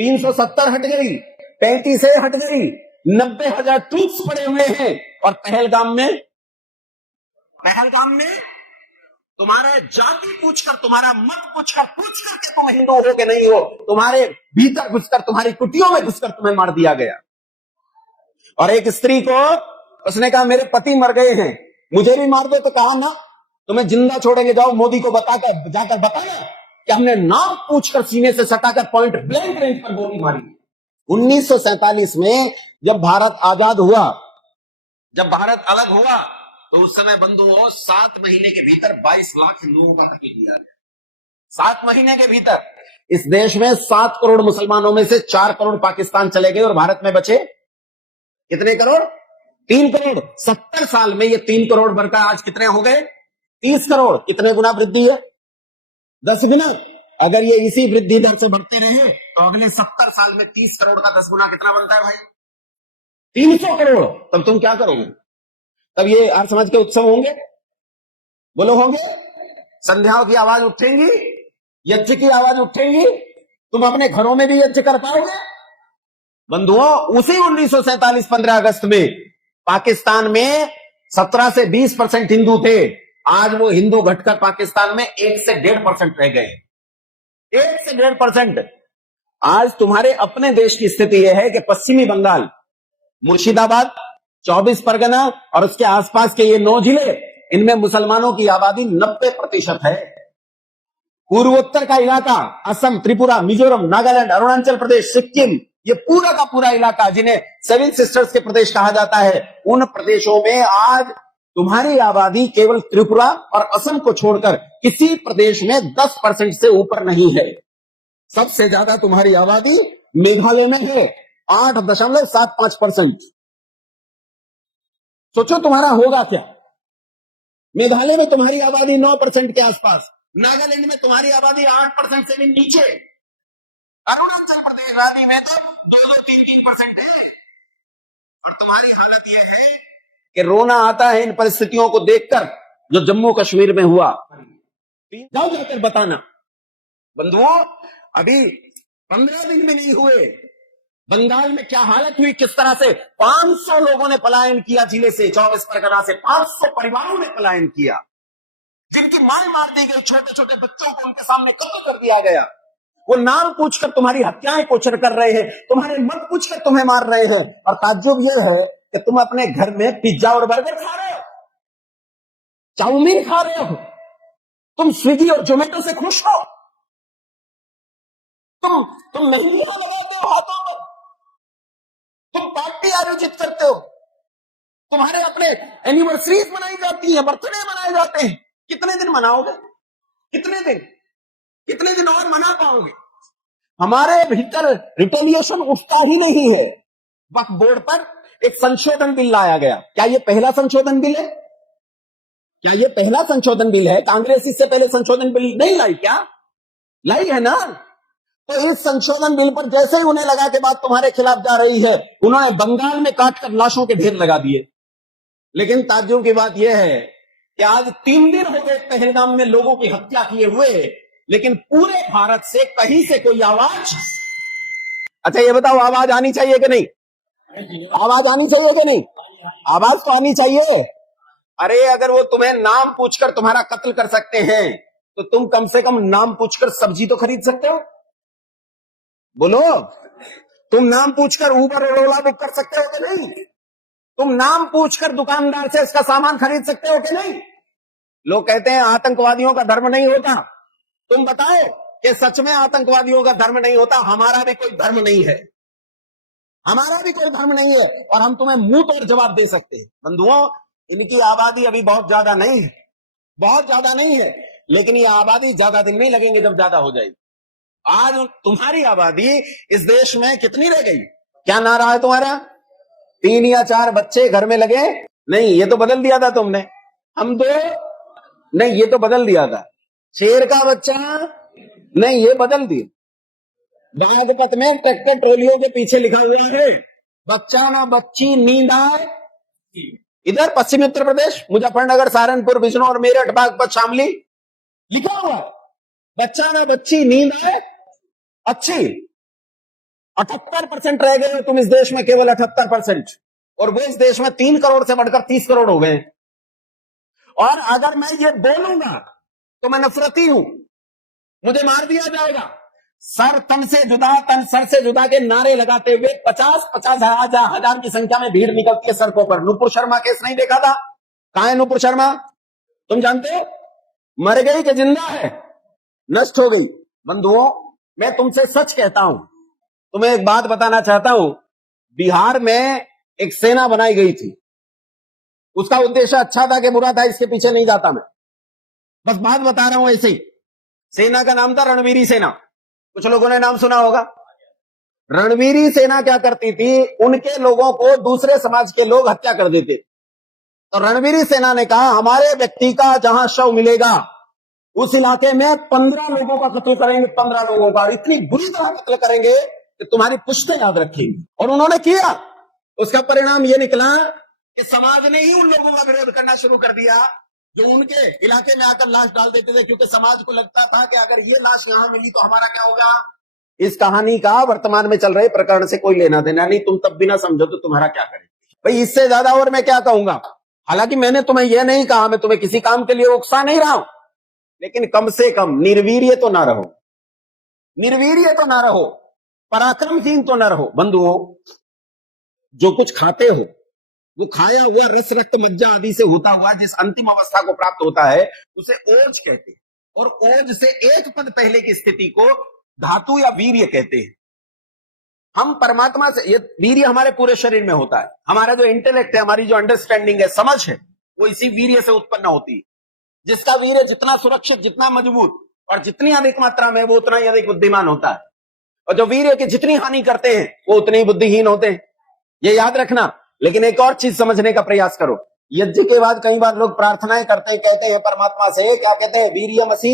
370 हट गई, 35 हट गई, 90,000 ट्रूप्स पड़े हुए हैं। और पहलगाम में तुम्हारा जाति पूछकर, तुम्हारा मत पूछकर के तुम हिंदू हो कि नहीं हो, तुम्हारे भीतर घुसकर, तुम्हारी कुटियों में घुसकर तुम्हें मार दिया गया। और एक स्त्री को उसने कहा मेरे पति मर गए हैं, मुझे भी मार दो, तो कहा ना तुम्हें जिंदा छोड़ेंगे, जाओ मोदी को जाकर बताया कि हमने नाम पूछकर सीने से सटाकर पॉइंट ब्लैंक रेंज पर गोली मारी। 1947 में जब भारत आजाद हुआ, जब भारत अलग हुआ, तो उस समय बंधुओं 7 महीने के भीतर 22 लाख हिंदुओं का कत्ल किया गया। 7 महीने के भीतर इस देश में 7 करोड़ मुसलमानों में से 4 करोड़ पाकिस्तान चले गए और भारत में बचे कितने करोड़? 3 करोड़। 70 साल में ये 3 करोड़ बढ़कर आज कितने हो गए? 30 करोड़। कितने गुना वृद्धि है? 10 गुना। अगर ये इसी वृद्धि दर से बढ़ते रहे तो अगले 70 साल में 30 करोड़ का 10 गुना कितना बनता है भाई? 300 करोड़। तब तुम क्या करोगे? तब ये आर्य समाज के उत्सव होंगे? बोलो होंगे? संध्याओं की आवाज उठेंगी, यज्ञ की आवाज उठेंगी, तुम अपने घरों में भी यज्ञ कर पाओगे? बंधुओं, उसी 1947 15 अगस्त में पाकिस्तान में 17 से 20% हिंदू थे। आज वो हिंदू घटकर पाकिस्तान में 1 से 1.5% रह गए। 1 से 1.5%। आज तुम्हारे अपने देश की स्थिति यह है कि पश्चिमी बंगाल, मुर्शिदाबाद, 24 परगना और उसके आसपास के ये 9 जिले, इनमें मुसलमानों की आबादी 90% है। पूर्वोत्तर का इलाका, असम, त्रिपुरा, मिजोरम, नागालैंड, अरुणाचल प्रदेश, सिक्किम, ये पूरा का पूरा इलाका जिन्हें 7 सिस्टर्स के प्रदेश कहा जाता है, उन प्रदेशों में आज तुम्हारी आबादी केवल त्रिपुरा और असम को छोड़कर किसी प्रदेश में 10% से ऊपर नहीं है। सबसे ज्यादा तुम्हारी आबादी मेघालय में है, 8.75%। सोचो तुम्हारा होगा क्या? मेघालय में तुम्हारी आबादी 9% के आसपास, नागालैंड में तुम्हारी आबादी 8% से भी नीचे, अरुणाचल प्रदेश आदि में तो 2-3% है। और तुम्हारी हालत यह है कि रोना आता है इन परिस्थितियों को देखकर जो जम्मू कश्मीर में हुआ। जाओ जाकर बताना। बंधुओं, अभी 15 दिन भी नहीं हुए, बंगाल में क्या हालत हुई, किस तरह से 500 लोगों ने पलायन किया जिले से, 24 परगना से 500 परिवारों ने पलायन किया, जिनकी मार दी गई, छोटे छोटे बच्चों को उनके सामने कत्ल कर दिया गया। वो नाम पूछकर तुम्हारी हत्याएं कोचर कर रहे हैं, तुम्हारे मत पूछकर तुम्हें मार रहे हैं। और ताज्जुब यह है कि तुम अपने घर में पिज्जा और बर्गर खा रहे हो, चाउमीन खा रहे हो, तुम स्विगी और जोमेटो से खुश हो, तुम मेहंदियां लगाते हो हाथों में, तुम पार्टी आयोजित करते हो, तुम्हारे अपने एनिवर्सरीज मनाई जाती है, बर्थडे मनाए जाते हैं। कितने दिन मनाओगे? कितने दिन और मना पाओगे? हमारे भीतर रिटेलिएशन उठता ही नहीं है। वक्फ बोर्ड पर एक संशोधन बिल लाया गया। क्या ये पहला संशोधन बिल है? क्या ये पहला संशोधन बिल है? कांग्रेस इससे पहले संशोधन बिल नहीं लाई क्या? लाई है ना। तो इस संशोधन बिल पर जैसे ही उन्हें लगा के बात तुम्हारे खिलाफ जा रही है, उन्होंने बंगाल में काटकर लाशों के ढेर लगा दिए। लेकिन ताज्जुब की बात यह है कि आज 3 दिन हो गए पहलगाम में लोगों की हत्या किए हुए, लेकिन पूरे भारत से कहीं से कोई आवाज। अच्छा ये बताओ, आवाज आनी चाहिए कि नहीं? आवाज आनी चाहिए कि नहीं? आवाज तो आनी चाहिए। अरे अगर वो तुम्हें नाम पूछकर तुम्हारा कत्ल कर सकते हैं, तो तुम कम से कम नाम पूछकर सब्जी तो खरीद सकते हो। बोलो, तुम नाम पूछकर उबर और ओला बुक कर सकते हो कि नहीं? तुम नाम पूछकर दुकानदार से इसका सामान खरीद सकते हो कि नहीं? लोग कहते हैं आतंकवादियों का धर्म नहीं होता। तुम बताओ कि सच में आतंकवादियों का धर्म नहीं होता? हमारा भी कोई धर्म नहीं है, हमारा भी कोई धर्म नहीं है, और हम तुम्हें मुंह तोड़ जवाब दे सकते हैं। बंधुओं, इनकी आबादी अभी बहुत ज्यादा नहीं है, बहुत ज्यादा नहीं है, लेकिन ये आबादी ज्यादा दिन नहीं लगेंगे जब ज्यादा हो जाएगी। आज तुम्हारी आबादी इस देश में कितनी रह गई? क्या नारा है तुम्हारा? 3 या 4 बच्चे घर में लगे नहीं, ये तो बदल दिया था तुमने। हम 2 नहीं, ये तो बदल दिया था। शेर का बच्चा नहीं, ये बदल दिया। बागपत में ट्रैक्टर ट्रोलियों के पीछे लिखा हुआ है बच्चा ना बच्ची नींद आए। इधर पश्चिमी उत्तर प्रदेश, मुजफ्फरनगर, सहारनपुर, बिजनौर, मेरठ, बागपत, शामली लिखा हुआ है बच्चा ना बच्ची नींद आए अच्छी। 78% रह गए हो तुम इस देश में, केवल 78%। और वो इस देश में 3 करोड़ से बढ़कर 30 करोड़ हो गए। और अगर मैं ये बोलूंगा तो मैं नफरती हूं, मुझे मार दिया जाएगा। सर तन से जुदा, तन सर से जुदा के नारे लगाते हुए 50-50 हजार की संख्या में भीड़ निकलती है सड़कों पर। नुपुर शर्मा केस नहीं देखा था? कहां है नुपुर शर्मा? तुम जानते हो मर गई कि जिंदा है? नष्ट हो गई। बंधुओं, मैं तुमसे सच कहता हूं, तुम्हें एक बात बताना चाहता हूं। बिहार में एक सेना बनाई गई थी, उसका उद्देश्य अच्छा था कि बुरा था, इसके पीछे नहीं जाता मैं, बस बात बता रहा हूं ऐसे ही। सेना का नाम था रणवीरी सेना, कुछ लोगों ने नाम सुना होगा। रणवीरी सेना क्या करती थी, उनके लोगों को दूसरे समाज के लोग हत्या कर देते। तो रणवीरी सेना ने कहा हमारे व्यक्ति का जहां शव मिलेगा उस इलाके में 15 लोगों का कत्ल करेंगे, 15 लोगों का, इतनी बुरी तरह कत्ल करेंगे कि तुम्हारी पुश्तें याद रखेंगी। और उन्होंने किया। उसका परिणाम यह निकला कि समाज ने ही उन लोगों का विरोध करना शुरू कर दिया जो उनके इलाके में आकर लाश डाल देते थे, क्योंकि समाज को लगता था कि अगर ये लाश यहां मिली तो हमारा क्या होगा। इस कहानी का वर्तमान में चल रहे प्रकरण से कोई लेना देना नहीं। तुम तब भी ना समझो तो तुम्हारा क्या करें भाई, इससे ज्यादा और मैं क्या कहूंगा। हालांकि मैंने तुम्हें यह नहीं कहा, मैं तुम्हें किसी काम के लिए उकसा नहीं रहा हूं, लेकिन कम से कम निर्वीर्य तो ना रहो, निर्वीर्य तो ना रहो, पराक्रमहीन तो ना रहो। बंधुओं, जो कुछ खाते हो वो खाया हुआ रस, रक्त, मज्जा आदि से होता हुआ जिस अंतिम अवस्था को प्राप्त होता है उसे ओज कहते हैं। और ओज से एक पद पहले की स्थिति को धातु या वीर्य कहते हैं। हम परमात्मा से, ये वीर्य हमारे पूरे शरीर में होता है। हमारा जो इंटेलेक्ट है, हमारी जो अंडरस्टैंडिंग है, समझ है, वो इसी वीर्य से उत्पन्न होती है। जिसका वीर्य जितना सुरक्षित, जितना मजबूत और जितनी अधिक मात्रा में, वो उतना ही अधिक बुद्धिमान होता है। और जो वीर्य की जितनी हानि करते हैं वो उतने ही बुद्धिहीन होते हैं, ये याद रखना। लेकिन एक और चीज समझने का प्रयास करो। यज्ञ के बाद कई बार लोग प्रार्थनाएं करते हैं, कहते हैं परमात्मा से, क्या कहते हैं, वीर्यमसि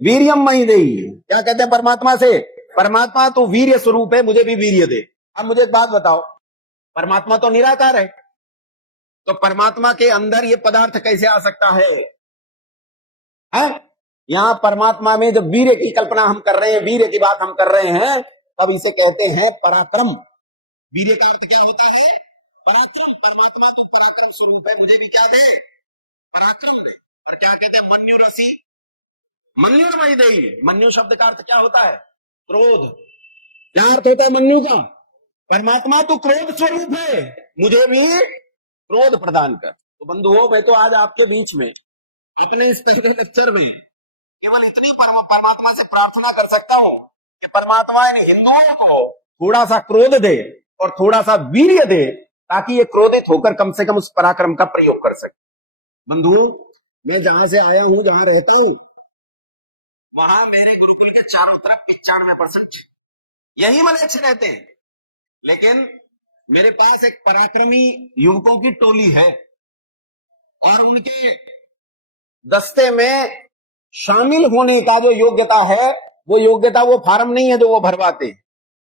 वीर्यम मयि देहि। क्या कहते हैं परमात्मा से, परमात्मा तो वीर्य स्वरूप है, मुझे भी वीर्य दे। अब मुझे एक बात बताओ, परमात्मा तो निराकार है, तो परमात्मा के अंदर ये पदार्थ कैसे आ सकता है? यहां परमात्मा में जब वीर्य की कल्पना हम कर रहे हैं, वीर्य की बात हम कर रहे हैं, तब इसे कहते हैं पराक्रम। वीर्य का अर्थ क्या होता है? पराक्रम। परमात्मा तो पराक्रम स्वरूप है, मुझे भी क्या दे, पराक्रम दे। और क्या कहते हैं, मन्यु रसी मन्युर्मयि देहि। मन्यु शब्द का अर्थ क्या होता है? क्रोध। क्या अर्थ होता है मन्यु का? परमात्मा तो क्रोध स्वरूप है, मुझे भी क्रोध प्रदान कर। तो बंधुओं, मैं तो आज आपके बीच में अपने इस पहले लेक्चर में केवल इतनी परमात्मा से प्रार्थना कर सकता हूं कि परमात्मा इन हिंदुओं को थोड़ा सा क्रोध दे और थोड़ा सा वीर्य दे, ताकि ये क्रोधित होकर कम से कम उस पराक्रम का प्रयोग कर सके। बंधुओं, मैं जहां से आया हूं, जहां रहता हूं, वहां मेरे गुरुकुल के चारों तरफ 95% यही मलेच्छ रहते हैं। लेकिन मेरे पास एक पराक्रमी युवकों की टोली है, और उनके दस्ते में शामिल होने का जो योग्यता है, वो योग्यता, वो फार्म नहीं है जो वो भरवाते।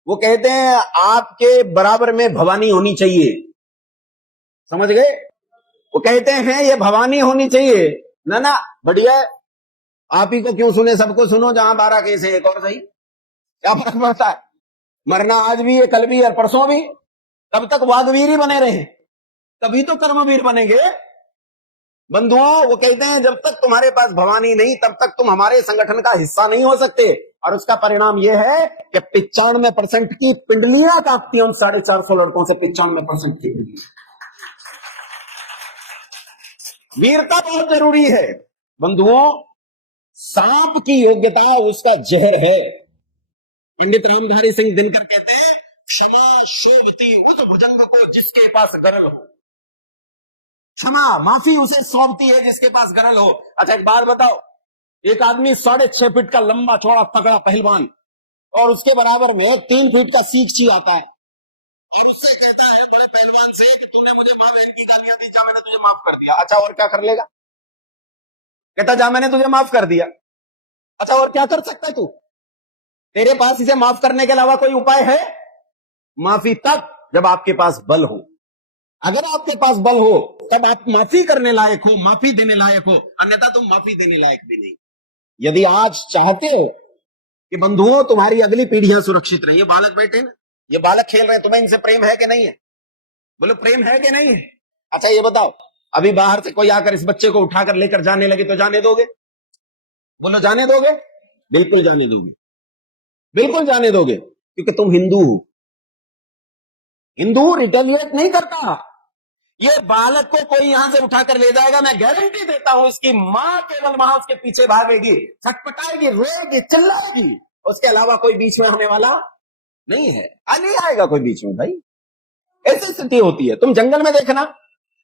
वो कहते हैं आपके बराबर में भवानी होनी चाहिए। समझ गए? वो कहते हैं ये भवानी होनी चाहिए। ना बढ़िया, आप ही को क्यों सुने, सबको सुनो। जहां 12 केस है, एक और सही, क्या फर्क पड़ता है? मरना आज भी है, कल भी है, परसों भी। तब तक वाघवीर ही बने रहे, तभी तो कर्मवीर बनेंगे। बंधुओं, वो कहते हैं जब तक तुम्हारे पास भवानी नहीं, तब तक तुम हमारे संगठन का हिस्सा नहीं हो सकते। और उसका परिणाम यह है कि 95% की पिंडलियां काटती हैं उन 450 लड़कों से। 95% की वीरता बहुत जरूरी है। बंधुओं, सांप की योग्यता उसका जहर है। पंडित रामधारी सिंह दिनकर कहते हैं, क्षमा शोभती उस भुजंग को जिसके पास गरल हो। क्षमा, माफी उसे सौंपती है जिसके पास गरल हो। अच्छा, एक बात बताओ, एक आदमी 6.5 फीट का लंबा चौड़ा तगड़ा पहलवान, और उसके बराबर में 3 फीट का सीखची आता है, और उससे कहता है भाई पहलवान से कि तूने मुझे माँ बहन की गालियां दी, जा मैंने तुझे माफ कर दिया। अच्छा, और क्या कर लेगा? कहता जा मैंने तुझे माफ कर दिया। अच्छा, और क्या कर सकता है तू? तेरे पास इसे माफ करने के अलावा कोई उपाय है? माफी तब जब आपके पास बल हो। अगर आपके पास बल हो तब आप माफी करने लायक हो, माफी देने लायक हो, अन्यथा तुम माफी देने लायक भी नहीं। यदि आज चाहते हो कि बंधुओं तुम्हारी अगली पीढ़ियां सुरक्षित रही। ये बालक बैठे ना, ये बालक खेल रहे हैं, तुम्हें इनसे प्रेम है कि नहीं है? बोलो प्रेम है कि नहीं है? अच्छा ये बताओ, अभी बाहर से कोई आकर इस बच्चे को उठाकर लेकर जाने लगे तो जाने दोगे? बोलो जाने दोगे? बिल्कुल जाने दोगे, बिल्कुल जाने दोगे, क्योंकि तुम हिंदू हो। हिंदू रिटेलिएट नहीं करता। ये बालक को कोई यहां से उठाकर ले जाएगा, मैं गारंटी देता हूं, इसकी मां केवल वहां उसके पीछे भागेगी, छटपटाएगी, रोएगी, चिल्लाएगी, उसके अलावा कोई बीच में होने वाला नहीं है। नहीं आएगा कोई बीच में भाई। ऐसी स्थिति होती है। तुम जंगल में देखना,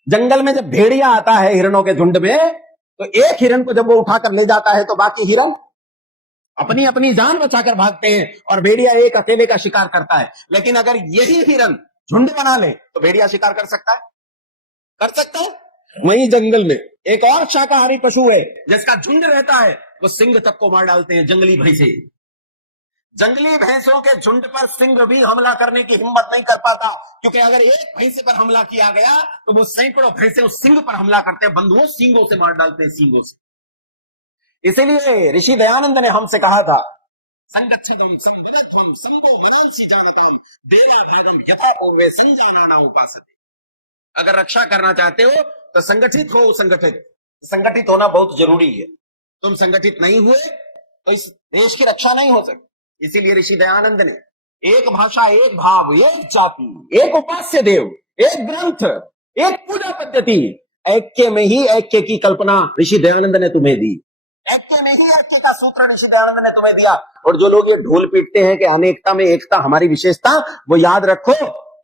जंगल में जब भेड़िया आता है हिरणों के झुंड में, तो एक हिरण को जब वो उठाकर ले जाता है तो बाकी हिरण अपनी अपनी जान बचाकर भागते हैं और भेड़िया एक अकेले का शिकार करता है। लेकिन अगर यही हिरण झुंड बना ले तो भेड़िया शिकार कर सकता है? कर सकता है? वहीं जंगल में एक और शाकाहारी पशु है जिसका झुंड रहता है, वो सिंह तक को मार डालते हैं, जंगली भैंसे। जंगली भैंसों के झुंड पर सिंह भी हमला करने की हिम्मत नहीं कर पाता, क्योंकि अगर एक भैंसे पर हमला किया गया तो वो सैकड़ों भैंसे उस सिंह पर हमला करते हैं, बंधुओं सींगों से मार डालते हैं, सींगों से। इसीलिए ऋषि दयानंद ने हमसे कहा था, संगच्छतम संभवत्वम संभो मनांसि जानताम देवाभागम यथा पूर्वे संजानाना उपासते। अगर रक्षा करना चाहते हो तो संगठित हो। संगठित होना बहुत जरूरी है। तुम संगठित नहीं हुए तो इस देश की रक्षा नहीं हो सकती। इसीलिए ऋषि दयानंद ने एक भाषा, एक भाव, एक जाति, एक उपास्य देव, एक ग्रंथ, एक पूजा पद्धति, ऐक्य में ही ऐक्य की कल्पना ऋषि दयानंद ने तुम्हें दी। ऐक्य में ही ऐक्य का सूत्र ऋषि दयानंद ने तुम्हें दिया। और जो लोग ये ढोल पीटते हैं कि अनेकता में एकता हमारी विशेषता, वो याद रखो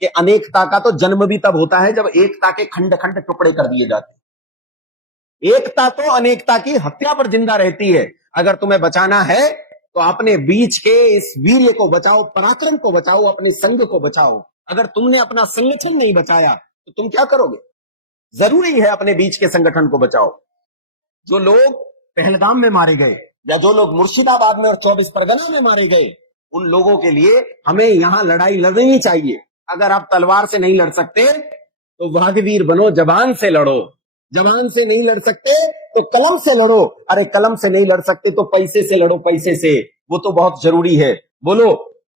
कि अनेकता का तो जन्म भी तब होता है जब एकता के खंड खंड टुकड़े कर दिए जाते हैं। एकता तो अनेकता की हत्या पर जिंदा रहती है। अगर तुम्हें बचाना है तो अपने बीच के इस वीर्य को बचाओ, पराक्रम को बचाओ, अपने संघ को बचाओ। अगर तुमने अपना संगठन नहीं बचाया तो तुम क्या करोगे? जरूरी है अपने बीच के संगठन को बचाओ। जो लोग पहलगाम में मारे गए या जो लोग मुर्शिदाबाद में और 24 परगना में मारे गए, उन लोगों के लिए हमें यहां लड़ाई लड़नी चाहिए। अगर आप तलवार से नहीं लड़ सकते तो वाघवीर बनो, जबान से लड़ो। जबान से नहीं लड़ सकते तो कलम से लड़ो। अरे कलम से नहीं लड़ सकते तो पैसे से लड़ो, पैसे से, वो तो बहुत जरूरी है। बोलो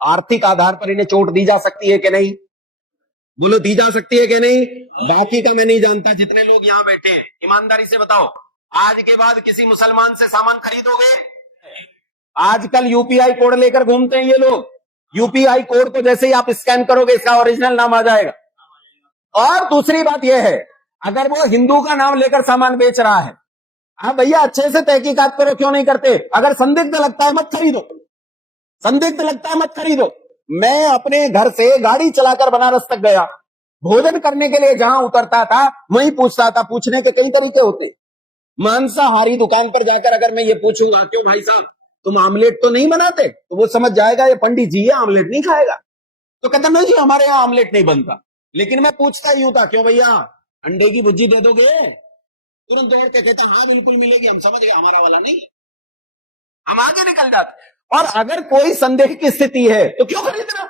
आर्थिक आधार पर इन्हें चोट दी जा सकती है कि नहीं? बोलो दी जा सकती है कि नहीं? बाकी का मैं नहीं जानता। जितने लोग यहाँ बैठे हैं ईमानदारी से बताओ, आज के बाद किसी मुसलमान से सामान खरीदोगे? आजकल यूपीआई कोड लेकर घूमते हैं ये लोग। यूपीआई कोड को जैसे ही आप स्कैन करोगे इसका ओरिजिनल नाम आ जाएगा। और दूसरी बात यह है, अगर वो हिंदू का नाम लेकर सामान बेच रहा है, हाँ भैया अच्छे से तहकीकात करो, क्यों नहीं करते? अगर संदिग्ध लगता है मत खरीदो, संदिग्ध लगता है मत खरीदो। मैं अपने घर से गाड़ी चलाकर बनारस तक गया, भोजन करने के लिए जहां उतरता था वहीं पूछता था। पूछने के कई तरीके होते। मांसाहारी दुकान पर जाकर अगर मैं ये पूछूंगा, क्यों भाई साहब तुम आमलेट तो नहीं बनाते, तो वो समझ जाएगा ये पंडित जी है, आमलेट नहीं खाएगा। तो कहता नहीं हमारे यहाँ आमलेट नहीं बनता। लेकिन मैं पूछता ही था, क्यों भैया अंडे की भुर्जी दे दोगे? तुरंत दौड़ के कहता हाँ बिल्कुल मिलेगी, हम समझ गए हमारा वाला नहीं। हम आगे निकल जाते। और अगर कोई संदेह की स्थिति है तो क्यों खरीदना?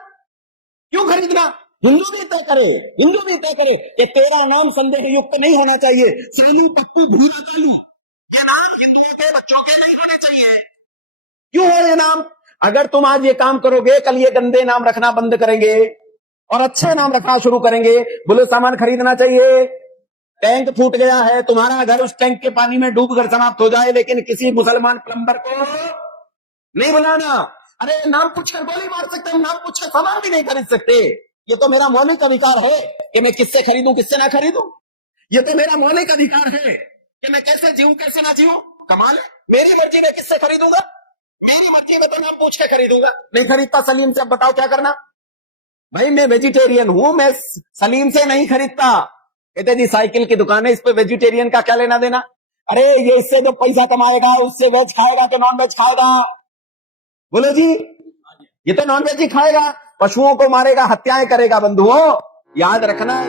क्यों खरीदना? हिंदू भी तय करे, हिंदू भी तय करे कि तेरा नाम संदेह युक्त नहीं होना चाहिए। सालू, पप्पू, भूला, तालू, ये नाम हिंदुओं के बच्चों के नहीं होने चाहिए। क्यों हो ये नाम? अगर तुम आज ये काम करोगे, कल ये गंदे नाम रखना बंद करेंगे और अच्छे नाम रखना शुरू करेंगे। बोलो सामान खरीदना चाहिए। टैंक फूट गया है, तुम्हारा घर उस टैंक के पानी में डूब कर समाप्त हो जाए, लेकिन किसी मुसलमान प्लम्बर को नहीं बुलाना। अरे नाम पूछकर गोली मार सकते हैं, नाम पूछकर सामान भी नहीं खरीद सकते। ये तो मेरा मौलिक अधिकार है कि मैं किससे खरीदूं किससे ना खरीदूं। ये तो मेरा मौलिक अधिकार है कि मैं कैसे जीऊं कैसे ना जीऊं। कमाल है, मेरी मर्जी में किससे खरीदूंगा? मेरी मर्जी में तो नाम पूछ के खरीदूंगा। नहीं खरीदता सलीम से, अब बताओ क्या करना? भाई मैं वेजिटेरियन हूं, मैं सलीम से नहीं खरीदता। कहते जी साइकिल की दुकान है, इस पे वेजिटेरियन का क्या लेना देना? अरे ये इससे जो पैसा कमाएगा उससे वेज खाएगा कि नॉन वेज खाएगा? बोलो जी, ये तो नॉन वेज ही खाएगा, पशुओं को मारेगा, हत्याएं करेगा। बंधुओं याद रखना है।